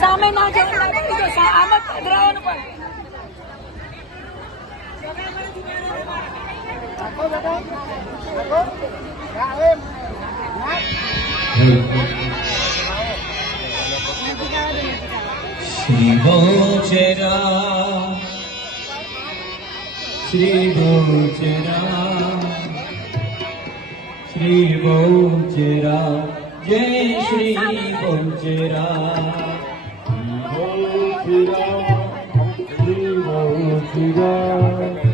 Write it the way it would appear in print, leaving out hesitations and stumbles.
સામે ના જવું લાગે તો આમ જ પધરાવાનું પણ શ્રી ભોજરા શ્રી ભોજરા શ્રી ભોજરા જય શ્રી ભોજરા શ્રી ભોજરા